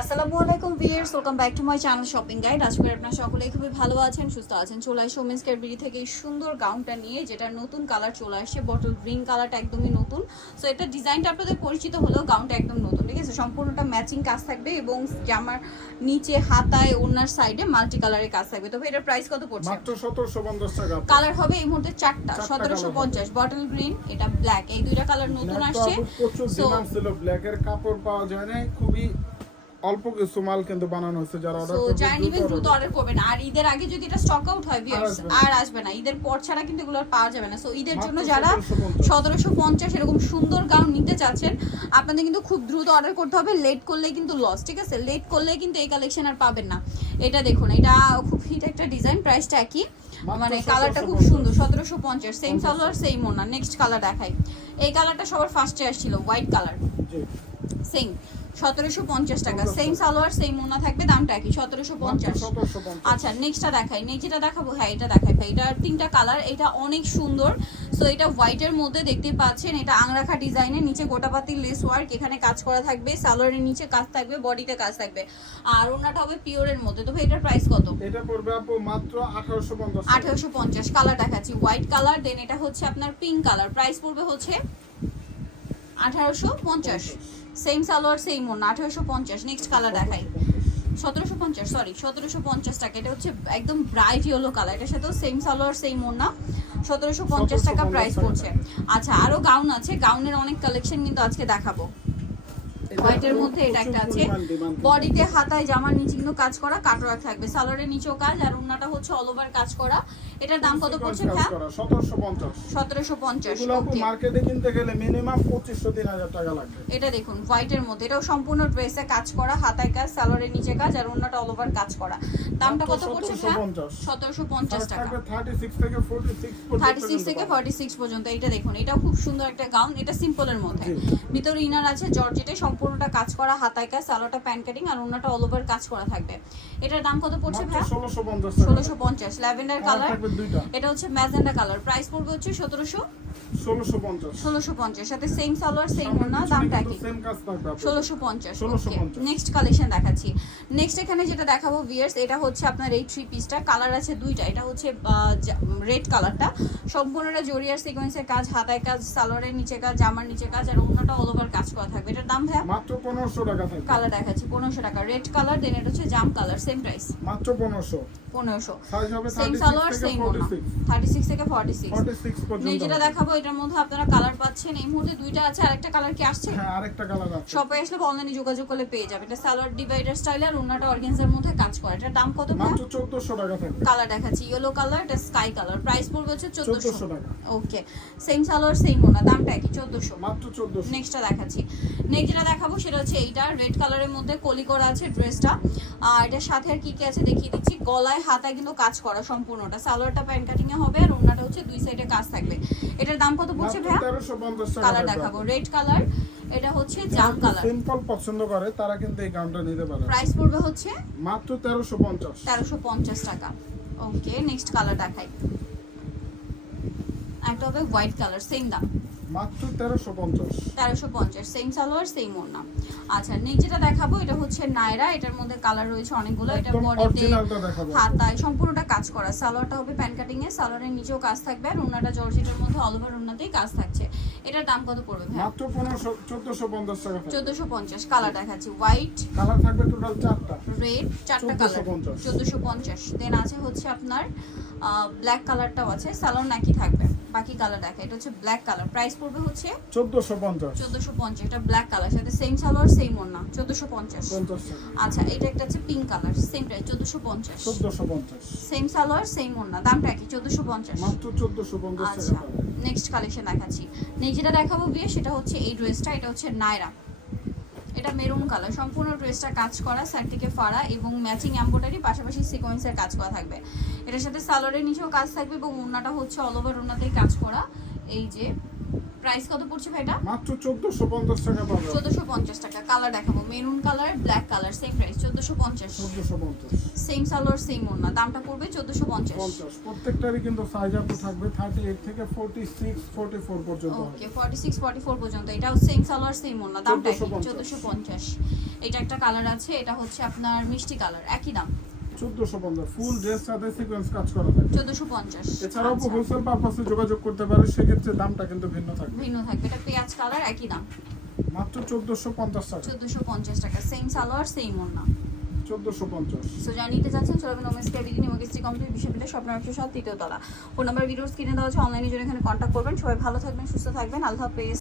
আসসালামু আলাইকুম viewers welcome back to my channel shopping guide. আজকে আপনারা সকলেই খুবই ভালো আছেন সুস্থ আছেন। চলে আসে ওমেন্স কেয়ার বিডি থেকে এই সুন্দর গাউনটা নিয়ে যেটা নতুন কালার চলে আসছে বটল গ্রিন কালারটা একদমই নতুন। সো এটা ডিজাইনটা আপনাদের পরিচিত হলেও গাউনটা একদম নতুন ঠিক আছে? সম্পূর্ণটা ম্যাচিং কাজ থাকবে এবং জামার নিচে হাতায় ওনার সাইডে মাল্টি কালারের কাজ থাকবে। তবে এটার প্রাইস কত পড়ছে? মাত্র টাকা। কালার হবে এই মুহূর্তে চারটা চারটা সতেরোশো colour পঞ্চাশ। বটল গ্রিন এটা ব্ল্যাক এই দুইটা কালার নতুন আসছে। প্রচুর ডিমান্ড ছিল। কাপড় পাওয়া যায় না খুবই অল্প কিছু মাল কিন্তু বানানো হচ্ছে যারা অর্ডার করবে যারা নিবেন দ্রুত অর্ডার করবেন আর ঈদের আগে যদি এটা স্টক আউট হয় না। আর আসবে না। ঈদের পর ছাড়া কিন্তু এগুলো আর পাওয়া যাবে না। সো ঈদের জন্য যারা 1750 সতেরোশো পঞ্চাশ এরকম সুন্দর গাউন নিতে চাচ্ছেন আপনাদের কিন্তু খুব দ্রুত অর্ডার করতে হবে। লেট করলে কিন্তু লস ঠিক আছে? লেট করলে কিন্তু এই কালেকশন আর পাবেন না। এটা দেখুন এটা খুব হিট একটা ডিজাইন প্রাইসটা একই। মানে কালারটা খুব সুন্দর সতেরোশো পঞ্চাশ। সেম সালোয়ার সেম ওনা নেক্সট কালার দেখাই। এই কালারটা সবার ফার্স্টে আসছিল হোয়াইট কালার জি। সেম সতেরোশো পঞ্চাশ টাকা। সেম সালোয়ার সেম ওনা থাকবে দামটা একই সতেরোশো পঞ্চাশ। আচ্ছা নেক্সটটা দেখাই। নেক্সট যেটা দেখাবো হ্যাঁ এটা দেখাই ভাই। এটা তিনটা কালার এটা অনেক সুন্দর। সো এটা হোয়াইটের মধ্যে দেখতে পাচ্ছেন এটা আংরাখা ডিজাইনের নিচে গোটাপাতি লেস ওয়ার্ক এখানে কাজ করা থাকবে সালোয়ারের নিচে কাজ থাকবে বডিতে কাজ থাকবে। আর ওনাটা হবে পিওরের মধ্যে। তো ভাই এটার প্রাইস কত? এটা পড়বে আপু মাত্র আঠারোশো পঞ্চাশ আঠারোশো পঞ্চাশ কালার দেখাচ্ছি। হোয়াইট কালার দেন এটা হচ্ছে আপনার পিঙ্ক কালার প্রাইস পড়বে হচ্ছে আঠারোশো পঞ্চাশ। সেম সালোয়ার সেম ওন আঠারোশো পঞ্চাশ নেক্সট কালার দেখাই। সতেরোশো পঞ্চাশ সরি সতেরোশো পঞ্চাশ টাকা এটা হচ্ছে একদম ব্রাইট ইয়েলো কালার এটার সাথেও সেম সালোয়ার সেম ওনা সতেরোশো পঞ্চাশ টাকা প্রাইস পড়ছে। আচ্ছা আরও গাউন আছে গাউনের অনেক কালেকশন কিন্তু আজকে দেখাবো। হোয়াইটের মধ্যে এটা একটা আছে। বডিতে হাতায় জামার নিচে কিন্তু কাজ করা কাটওয়ার্ক থাকবে। সালোয়ারের নিচেও কাজ আর হচ্ছে অল ওভার কাজ করা। এটার দাম কত পড়ছে ভাই সতেরোশো পঞ্চাশ। সতেরোশো পঞ্চাশ এগুলো আপু ওকে মার্কেটে কিনতে গেলে মিনিমাম পঁচিশশো তিন হাজার টাকা লাগবে। এটা দেখুন হোয়াইটের মধ্যে। এটাও সম্পূর্ণ ড্রেসে কাজ করা হাতায় কাজ সালোয়ারের নিচে কাজ আর ওনাটা অল ওভার কাজ করা। দামটা কত পড়ছে ভাই 1750 টাকা। থার্টি সিক্স থেকে ফোর্টি সিক্স থার্টি সিক্স থেকে ফর্টি সিক্স পর্যন্ত। এটা দেখুন এটা খুব সুন্দর একটা গাউন এটা সিম্পলের মধ্যে। ভিতরে ইনার আছে জর্জেটে সম্পূর্ণটা কাজ করা হাতায় কাজ সালোটা প্যান্ট কাটিং আর ওনাটা অল ওভার কাজ করা থাকবে। এটার দাম কত পড়ছে ভাই ষোলোশো পঞ্চাশ ষোলোশো পঞ্চাশ। Lavender colour? এটা হচ্ছে ম্যাজেন্ডা কালার। প্রাইস পড়বে হচ্ছে সতেরোশো? ষোলোশো পঞ্চাশ। ষোলোশো পঞ্চাশ। সাথে সেম সালোয়ার সেম ওনা দামটা কি সেম কাজ থাকবে আপনার। ষোলোশো পঞ্চাশ 1650 নেক্সট কালেকশন দেখাচ্ছি। নেক্সট এখানে যেটা দেখাবো ভিয়ার্স এটা হচ্ছে আপনার এই থ্রি পিসটা কালার আছে দুইটা। এটা হচ্ছে রেড কালারটা সম্পূর্ণটা জরিয়ার সিকোয়েন্সের কাজ হাতায় কাজ সালোয়ারের নিচে কাজ জামার নিচে কাজ আর অন্যটা অল ওভার কাজ করা থাকবে। দাম ভাইয়া? মাত্র পনেরোশো টাকা থাকবে। কালার দেখাচ্ছি পনেরোশো টাকা। রেড কালার দেন এটা হচ্ছে জাম কালার সেম প্রাইস মাত্র পনেরোশো। পনেরোশো। সাইজ হবে সেম থার্টি সালোয়ার সিক্স থেকে সেম ফোর্টি ওনা। সিক্স থার্টি সিক্স থেকে ফর্টি সিক্স ফর্টি সিক্স পর্যন্ত যেটা দেখাবো এটার মধ্যে আপনারা কালার পাচ্ছেন। এই মুহূর্তে দুইটা আছে আরেকটা কালার কি আসছে? হ্যাঁ আরেকটা কালার আছে। শপে আসলে অনলাইনে যোগাযোগ করলে পেয়ে যাবে এটা সালোয়ার ডিভাইডার স্টাইল আর ওনাটা অর্গেন্সার মধ্যে কাজ করে। এটার দাম কত মাত্র চোদ্দশো টাকা থাকবে। কালার দেখাচ্ছি ইয়েলো কালার এটা স্কাই কালার প্রাইস পড়বে হচ্ছে চোদ্দশো। চোদ্দশো টাকা। ওকে সেম সালোয়ার সেম ওনা। দামটা একই চোদ্দশো। মাত্র চোদ্দশো। নেক্সটটা দেখাচ্ছি। যেটা দেখাবো সেটা হচ্ছে এইটা রেড কালারের মধ্যে কলি করা আছে ড্রেসটা আর এটার সাথে আর কি কি আছে দেখিয়ে দিচ্ছি গলায় হাতায় কিন্তু কাজ করা সম্পূর্ণটা। সালোয়ারটা প্যান্ট কাটিং এ হবে আর ওনাটা হচ্ছে দুই সাইডে কাজ থাকবে। এটার দাম কত পড়ছে ভাইয়া? টাকা কালার দেখাবো। রেড কালার এটা হচ্ছে জাম কালার সিম্পল পছন্দ করে তারা কিন্তু এই গাউনটা নিতে পারে। প্রাইস পড়বে হচ্ছে? মাত্র তেরোশো পঞ্চাশ। তেরোশো পঞ্চাশ টাকা। ওকে নেক্সট কালার দেখাই। একটা হবে হোয়াইট কালার সেম দাম। মাত্র পঞ্চাশ। সেম সালোয়ার সেম ওড়না আচ্ছা নেক্সট যেটা দেখাবো এটা হচ্ছে নায়রা এটার মধ্যে কালার রয়েছে অনেকগুলো এটা একদম বডিতে অরিজিনালটা দেখাবো। হাতায় সম্পূর্ণটা কাজ করা। সালোয়ারটা হবে কাটিং এ সালোয়ারের নিচেও কাজ থাকবে আর জর্জেটের মধ্যে অল ওভার ওনাতেই কাজ থাকছে। এটার দাম কত পড়বে ভাই মাত্র টাকা কালার দেখাচ্ছি হোয়াইট কালার থাকবে টোটাল চারটা। রেড চারটা কালার চোদ্দশো পঞ্চাশ। দেন আছে হচ্ছে আপনার ব্ল্যাক কালারটাও আছে সালোয়ার নাকি থাকবে। বাকি কালার দেখা। এটা হচ্ছে ব্ল্যাক কালার প্রাইস পড়বে হচ্ছে চোদ্দশো পঞ্চাশ। চোদ্দশো পঞ্চাশ। এটা ব্ল্যাক কালার সাথে সেম সালোয়ার সেম ওন্না চোদ্দশো পঞ্চাশ। পঞ্চাশ। টাকা আচ্ছা এটা একটা আছে পিঙ্ক কালার সেম প্রাইস চোদ্দশো পঞ্চাশ। চোদ্দশো পঞ্চাশ। সেম সালোয়ার সেম ওড়না। দামটা কি চোদ্দশো পঞ্চাশ। মাত্র চোদ্দশো পঞ্চাশ আচ্ছা টাকা। নেক্সট কালেকশন দেখাচ্ছি। নেক্সট যেটা দেখাবো বিয়ে সেটা হচ্ছে এই ড্রেসটা এটা হচ্ছে নায়রা এটা মেরুন কালার। সম্পূর্ণ ড্রেসটা কাজ করা স্যার থেকে ফাড়া এবং ম্যাচিং এম্ব্রয়ডারি পাশাপাশি সিকোয়েন্সের কাজ করা থাকবে। এটার সাথে সালোয়ারের নিচেও কাজ থাকবে এবং ওড়নাটা হচ্ছে অল ওভার ওড়নাতেই কাজ করা। এই যে প্রাইস কত পড়ছে ভাইটা? মাত্র চোদ্দশো পঞ্চাশ টাকা পাবে চোদ্দশো পঞ্চাশ টাকা। কালার দেখাবো। Maroon colour black colour same price চোদ্দশো পঞ্চাশ। চোদ্দশো পঞ্চাশ। সেম সালোয়ার সেম ওড়না। দামটা পড়বে চোদ্দশো পঞ্চাশ। পঞ্চাশ। প্রত্যেকটারই কিন্তু সাইজ আপ থাকবে থার্টি এইট থেকে ফোর্টি সিক্স ফোর্টি ফোর পর্যন্ত okay forty six forty four পর্যন্ত। এটাও সেম সালোয়ার সেম ওড়না। দামটা 1450 পঞ্চাশ। এটা একটা কালার আছে। এটা হচ্ছে আপনার মিষ্টি কালার একই দাম। চোদ্দশো পঞ্চাশ। ফুল ড্রেস সাথে সিকোয়েন্স কাজ করা থাকে। চোদ্দশো পঞ্চাশ। এছাড়াও হোলসেল পারপাসে যোগাযোগ করতে পারে সেক্ষেত্রে দামটা কিন্তু ভিন্ন থাকবে। ভিন্ন থাকবে। এটা পেঁয়াজ কালার একই দাম। মাত্র টাকা। সেম সালোয়ার সেম ওড়না চোদ্দশো পঞ্চাশ। সো যা নিতে চাচ্ছেন চলবেন ওমেন্স ক্যাবিডি নিমগিস্ট্রি কমপ্লিট বিশ্ববিদ্যালয় স্বপ্ন ব্যবসা সাত তৃতীয় তলা। ফোন নাম্বার কিনে দেওয়া হচ্ছে অনলাইনে জন্য এখানে কন্ট্যাক্ট করবেন। সবাই ভালো থাকবেন সুস্থ থাকবেন। আল্লাহ হাফেজ।